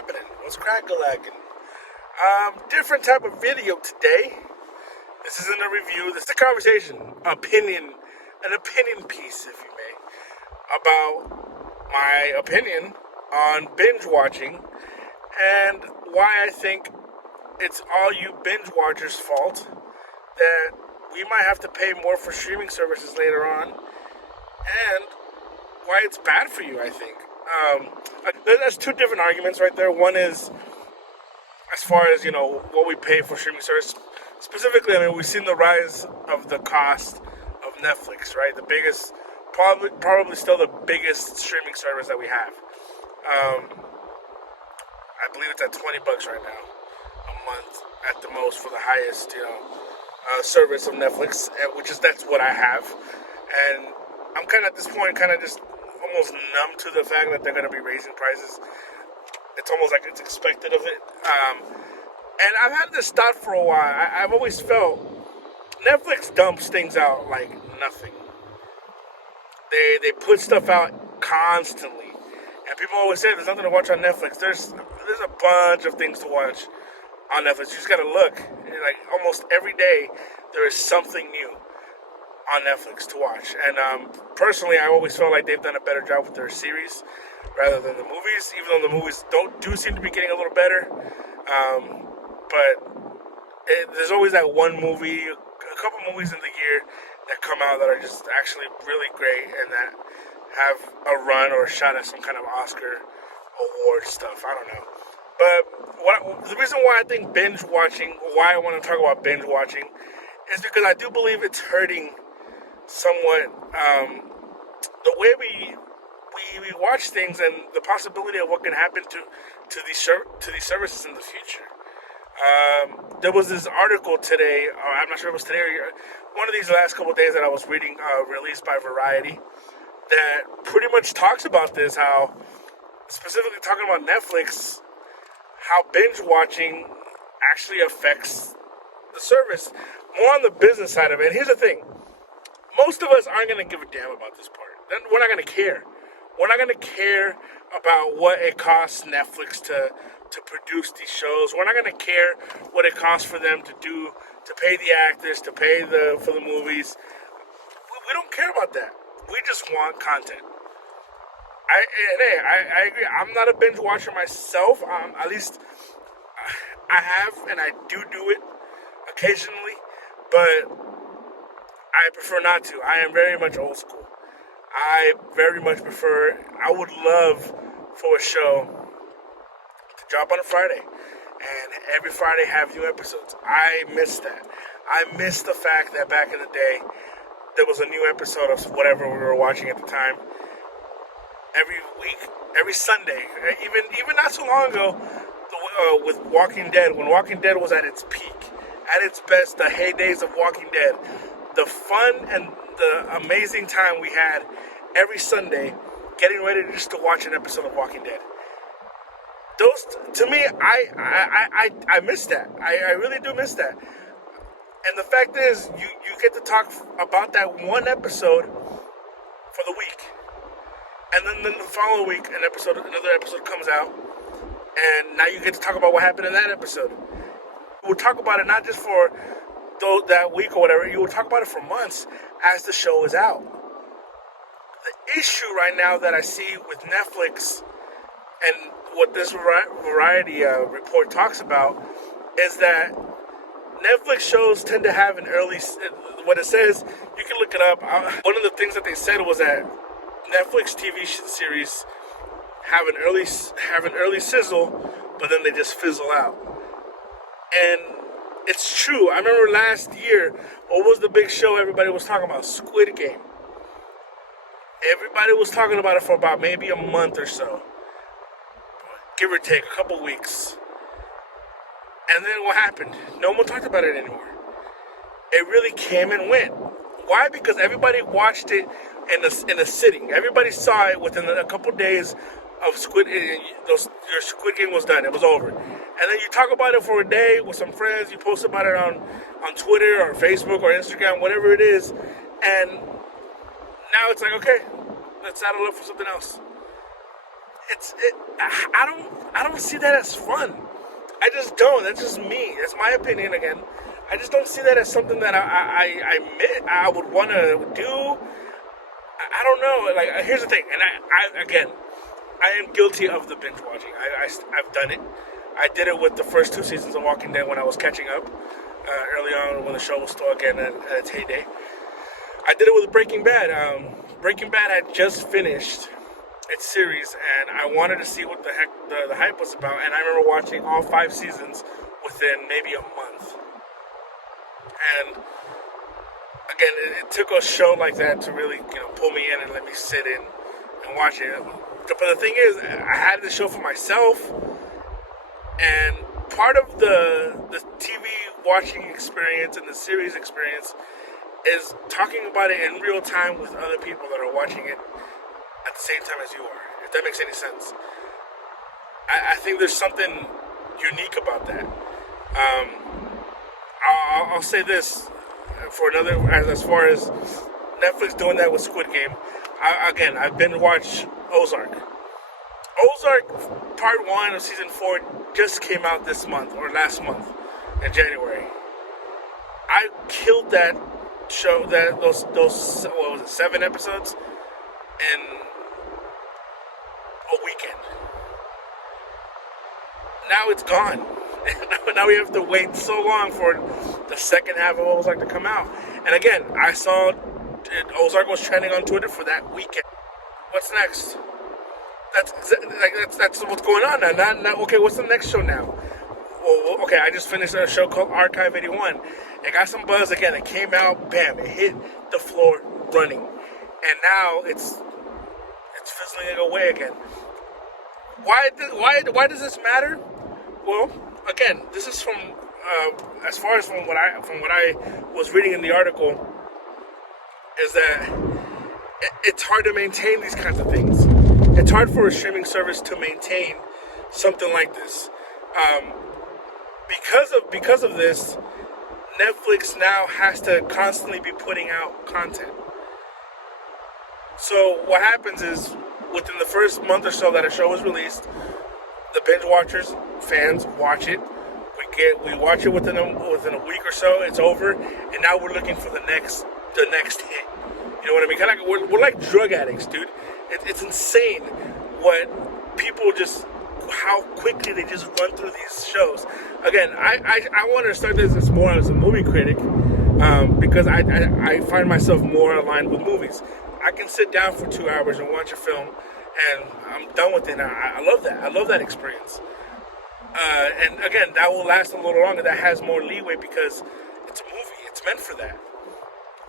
happening? What's crack-a-lackin'? Different type of video today. This isn't a review. This is a conversation, an opinion piece, if you may, about my opinion on binge watching and why I think it's all you binge watchers' fault that we might have to pay more for streaming services later on, and why it's bad for you, I think. There's two different arguments right there. One is as far as, what we pay for streaming service. Specifically, we've seen the rise of the cost of Netflix, right? The biggest, probably still the biggest streaming service that we have. I believe it's at $20 right now a month at the most for the highest, service of Netflix, that's what I have. And I'm kind of at this point just almost numb to the fact that they're going to be raising prices. It's almost like it's expected of it. And I've had this thought for a while. I've always felt Netflix dumps things out like nothing. They put stuff out constantly. And people always say there's nothing to watch on Netflix. There's a bunch of things to watch on Netflix. You just gotta look. Like almost every day there is something new on Netflix to watch. And personally, I always felt like they've done a better job with their series rather than the movies, even though the movies do seem to be getting a little better. But there's always that one movie, a couple movies in the year that come out that are just actually really great and that have a run or a shot at some kind of Oscar award stuff. I don't know. But the reason why I think binge watching, why I want to talk about binge watching, is because I do believe it's hurting somewhat the way we watch things and the possibility of what can happen to these services in the future. There was this article today, I'm not sure if it was today or one of these last couple of days that I was reading, released by Variety, that pretty much talks about this, how, specifically talking about Netflix, how binge watching actually affects the service, more on the business side of it. And here's the thing, most of us aren't going to give a damn about this part. Then we're not going to care. We're not going to care about what it costs Netflix to produce these shows. We're not going to care what it costs for them to pay the actors, to pay for the movies. We don't care about that. We just want content. I agree. I'm not a binge watcher myself. At least I have, and I do it occasionally, but I prefer not to. I am very much old school. I very much prefer, I would love for a show to drop on a Friday and every Friday have new episodes. I miss that. I miss the fact that back in the day there was a new episode of whatever we were watching at the time every week, every Sunday. Even not so long ago with Walking Dead, when Walking Dead was at its peak, at its best, the heydays of Walking Dead, the fun and the amazing time we had every Sunday getting ready just to watch an episode of Walking Dead. Those, to me, I miss that. I really do miss that. And the fact is, you get to talk about that one episode for the week. And then the following week, another episode comes out, and now you get to talk about what happened in that episode. We'll talk about it not just for that week or whatever, you will talk about it for months as the show is out. The issue right now that I see with Netflix and what this Variety report talks about is that Netflix shows tend to have an early, what it says, you can look it up. One of the things that they said was that Netflix TV series have an early sizzle, but then they just fizzle out. And it's true. I remember last year, what was the big show everybody was talking about? Squid Game. Everybody was talking about it for about maybe a month or so. Give or take, a couple weeks. And then what happened? No one talked about it anymore. It really came and went. Why? Because everybody watched it in a sitting. Everybody saw it within a couple days of your Squid Game was done. It was over. And then you talk about it for a day with some friends. You post about it on Twitter or Facebook or Instagram, whatever it is. And now it's like, okay, let's saddle up for something else. I don't see that as fun. I just don't. That's just me. That's my opinion again. I just don't see that as something that I would want to do. I don't know. Like, here's the thing, and I am guilty of the binge watching. I've done it. I did it with the first 2 seasons of Walking Dead when I was catching up early on when the show was still again at its heyday. I did it with Breaking Bad. Breaking Bad had just finished its series, and I wanted to see what the heck the hype was about. And I remember watching all 5 seasons within maybe a month. And again, it took a show like that to really, pull me in and let me sit in and watch it. But the thing is, I had the show for myself, and part of the TV watching experience and the series experience is talking about it in real time with other people that are watching it at the same time as you are, if that makes any sense. I think there's something unique about that. I'll say this for another, as far as Netflix doing that with Squid Game. I've been to watch Ozark. Ozark Part 1 of Season 4 just came out this month, or last month, in January. I killed that show, those what was it, 7 episodes in a weekend. Now it's gone. Now we have to wait so long for the second half of Ozark to come out. And again, I saw Ozark was trending on Twitter for that weekend. What's next? That's what's going on now. Okay, what's the next show now? Well, okay, I just finished a show called Archive 81. It got some buzz again. It came out, bam, it hit the floor running. And now it's fizzling away again. Why does this matter? Well, again, this is from as far as from what I was reading in the article, is that it's hard to maintain these kinds of things. It's hard for a streaming service to maintain something like this. Because of this, Netflix now has to constantly be putting out content. So what happens is, within the first month or so that a show was released, the binge watchers, fans, watch it. We watch it within a week or so. It's over, and now we're looking for the next hit. You know what I mean? Kind of like we're like drug addicts, dude. It's insane what people just, how quickly they just run through these shows. Again, I want to start this as more as a movie critic, because I find myself more aligned with movies. I can sit down for 2 hours and watch a film, and I'm done with it. I love that. I love that experience. And again, that will last a little longer. That has more leeway because it's a movie. It's meant for that.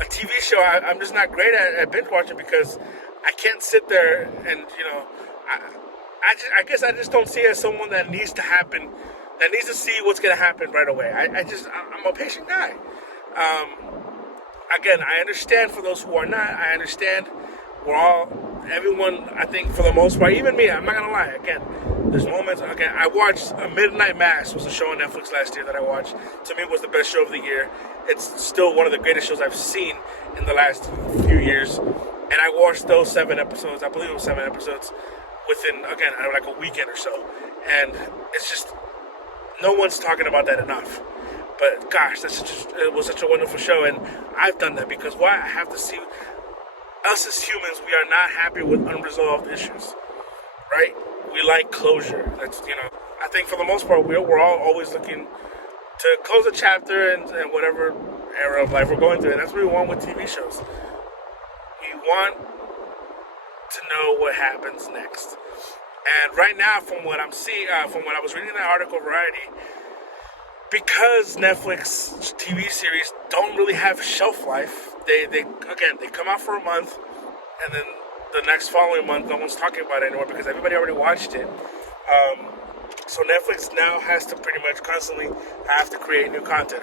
A TV show, I'm just not great at binge watching because I can't sit there and, I guess I just don't see it as someone that needs to happen, that needs to see what's going to happen right away. I'm a patient guy. Again, I understand for those who are not. I understand everyone, I think for the most part, even me, I'm not going to lie. Again, there's moments, again, I watched A Midnight Mass, was a show on Netflix last year that I watched. To me, it was the best show of the year. It's still one of the greatest shows I've seen in the last few years. And I watched those 7 episodes, I believe it was 7 episodes, within, again, like a weekend or so. And it's just, no one's talking about that enough. But gosh, it was such a wonderful show, and I've done that because why? I have to see, us as humans, we are not happy with unresolved issues, right? We like closure. That's, I think for the most part, we're all always looking to close a chapter and whatever era of life we're going through, and that's what we want with TV shows. We want to know what happens next. And right now, from what I'm seeing, from what I was reading in that article, Variety, because Netflix TV series don't really have shelf life, they come out for a month, and then the next following month, no one's talking about it anymore because everybody already watched it. So Netflix now has to pretty much constantly have to create new content.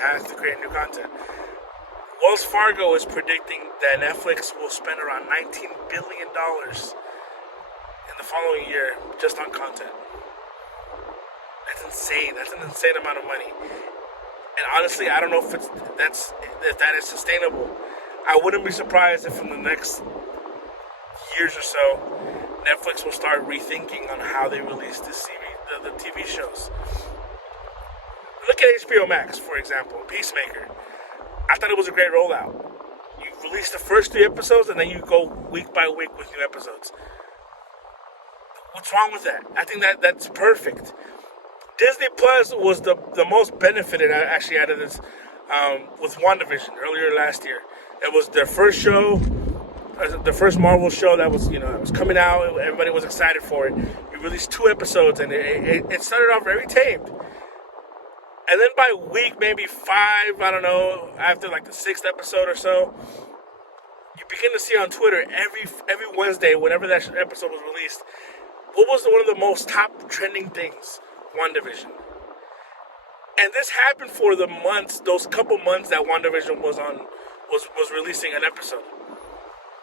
Wells Fargo is predicting that Netflix will spend around $19 billion in the following year just on content. That's insane. That's an insane amount of money. And honestly, I don't know if that is sustainable. I wouldn't be surprised if in the next years or so, Netflix will start rethinking on how they release the TV shows. Look at HBO Max, for example, Peacemaker. I thought it was a great rollout. You release the first 3 episodes, and then you go week by week with new episodes. What's wrong with that? I think that's perfect. Disney Plus was the most benefited actually out of this with WandaVision earlier last year. It was their first show, the first Marvel show that was it was coming out. Everybody was excited for it. We released 2 episodes, and it started off very tamed. And then by week maybe 5, I don't know, after like the 6th episode or so, you begin to see on Twitter every Wednesday, whenever that episode was released, what was one of the most top trending things? WandaVision. And this happened for the months, those couple months that WandaVision was releasing an episode.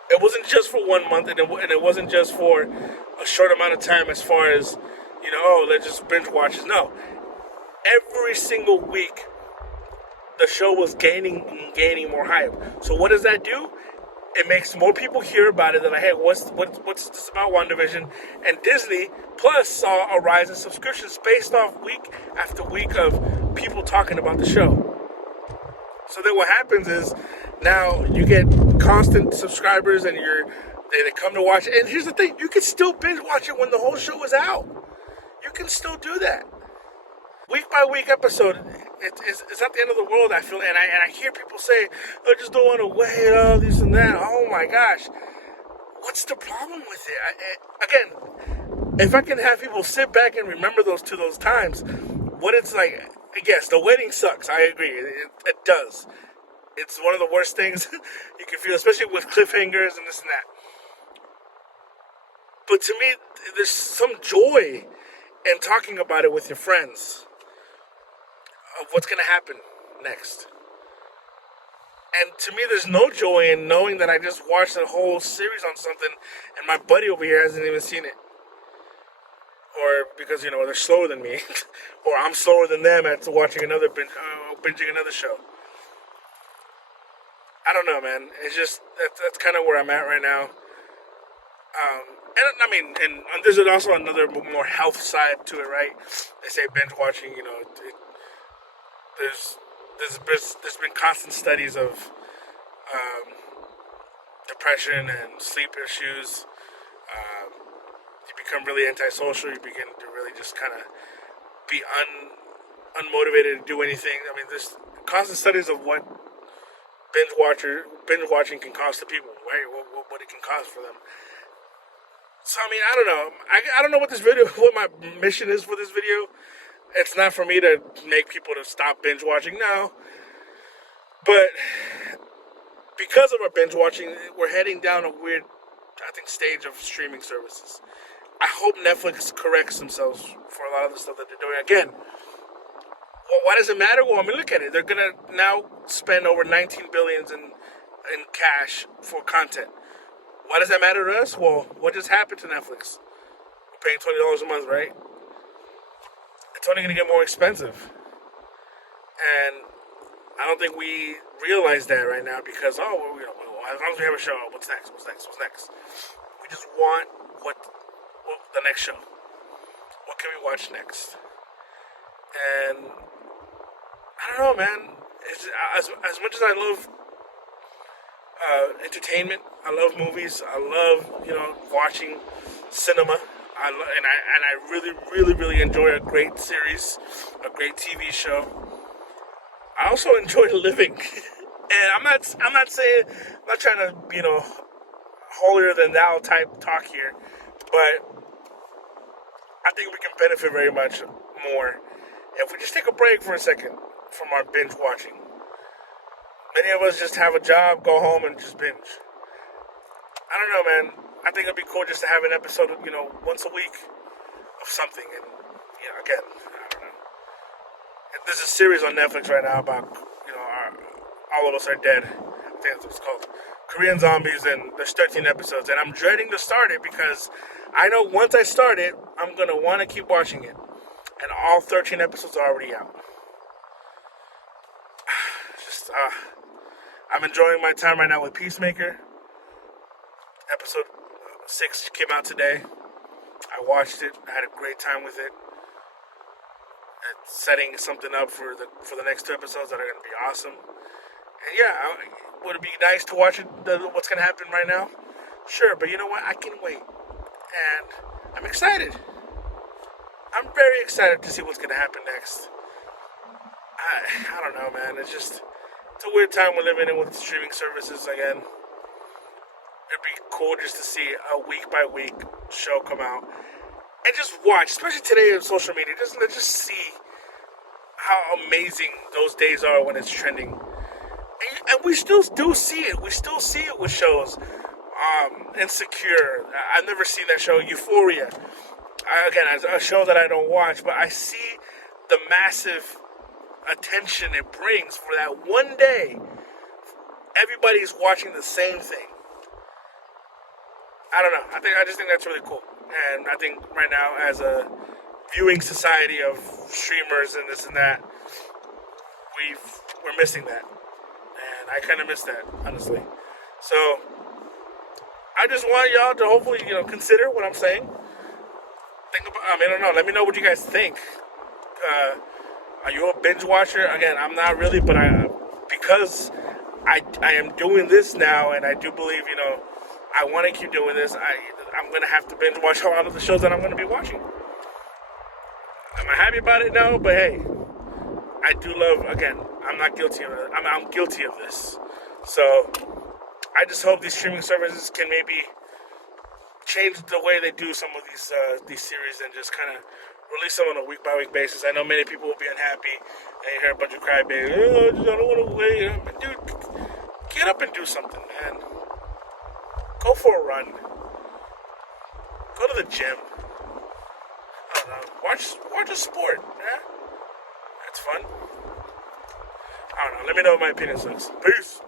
It wasn't just for 1 month, and it wasn't just for a short amount of time as far as, let's just binge watch it. No. Every single week, the show was gaining more hype. So what does that do? It makes more people hear about it. They're like, hey, what's this about WandaVision? And Disney Plus saw a rise in subscriptions based off week after week of people talking about the show. So then what happens is now you get constant subscribers, and they come to watch it. And here's the thing, you can still binge watch it when the whole show is out. You can still do that. Week by week episode, it's not the end of the world, I feel, and I hear people say, I just don't want to wait, this and that. Oh my gosh, what's the problem with it? Again, if I can have people sit back and remember those times, what it's like. Yes, the waiting sucks. I agree, it does. It's one of the worst things you can feel, especially with cliffhangers and this and that. But to me, there's some joy in talking about it with your friends. Of what's going to happen next. And to me, there's no joy in knowing that I just watched a whole series on something and my buddy over here hasn't even seen it. Or because, they're slower than me. Or I'm slower than them at watching binging another show. I don't know, man. It's just, that's kind of where I'm at right now. And there's also another more health side to it, right? They say binge watching, there's been constant studies of depression and sleep issues. You become really antisocial. You begin to really just kind of be unmotivated to do anything. I mean, there's constant studies of what binge watching can cause to people, right? What it can cause for them. So I mean, I don't know. I don't know what my mission is for this video. It's not for me to make people to stop binge watching, no. But because of our binge watching, we're heading down a weird, I think, stage of streaming services. I hope Netflix corrects themselves for a lot of the stuff that they're doing. Again, why does it matter? Well, I mean, look at it. They're gonna now spend over $19 billion in cash for content. Why does that matter to us? Well, what just happened to Netflix? We're paying $20 a month, right? It's only going to get more expensive. And I don't think we realize that right now because, as long as we have a show, what's next? We just want what the next show. What can we watch next? And I don't know, man. It's, as much as I love entertainment, I love movies, I love, watching cinema. I really, really, really enjoy a great series, a great TV show. I also enjoy living, and I'm not trying to, holier than thou type talk here, but I think we can benefit very much more if we just take a break for a second from our binge watching. Many of us just have a job, go home, and just binge. I don't know, man. I think it'd be cool just to have an episode, once a week of something. And, again, I don't know. There's a series on Netflix right now about, All of Us Are Dead. I think that's what it's called. Korean zombies, and there's 13 episodes. And I'm dreading to start it because I know once I start it, I'm going to want to keep watching it. And all 13 episodes are already out. I'm enjoying my time right now with Peacemaker. 6 came out today. I watched it. I had a great time with it. It's setting something up for the next 2 episodes that are going to be awesome. And yeah, would it be nice to watch what's going to happen right now? Sure, but you know what? I can wait. And I'm excited. I'm very excited to see what's going to happen next. I don't know, man. It's a weird time we're living in with streaming services again. It'd be cool just to see a week by week show come out and just watch, especially today on social media. Let's just see how amazing those days are when it's trending. And we still do see it. We still see it with shows. Insecure. I've never seen that show. Euphoria. Again, it's a show that I don't watch, but I see the massive attention it brings for that one day. Everybody's watching the same thing. I don't know. I just think that's really cool. And I think right now, as a viewing society of streamers and this and that, we're missing that. And I kind of miss that, honestly. So I just want y'all to hopefully, consider what I'm saying. I don't know. Let me know what you guys think. Are you a binge watcher? Again, I'm not really, but because I am doing this now, and I do believe, I want to keep doing this. I'm going to have to binge watch a lot of the shows that I'm going to be watching. Am I happy about it? No, but hey, I do love, again, I'm not guilty of it. I'm guilty of this. So I just hope these streaming services can maybe change the way they do some of these series and just kind of release them on a week-by-week basis. I know many people will be unhappy, and you hear a bunch of crybabies, I don't want to wait. Dude, get up and do something, man. Go for a run. Go to the gym. I don't know. Watch a sport, yeah? That's fun. I don't know. Let me know what my opinion sucks. Peace.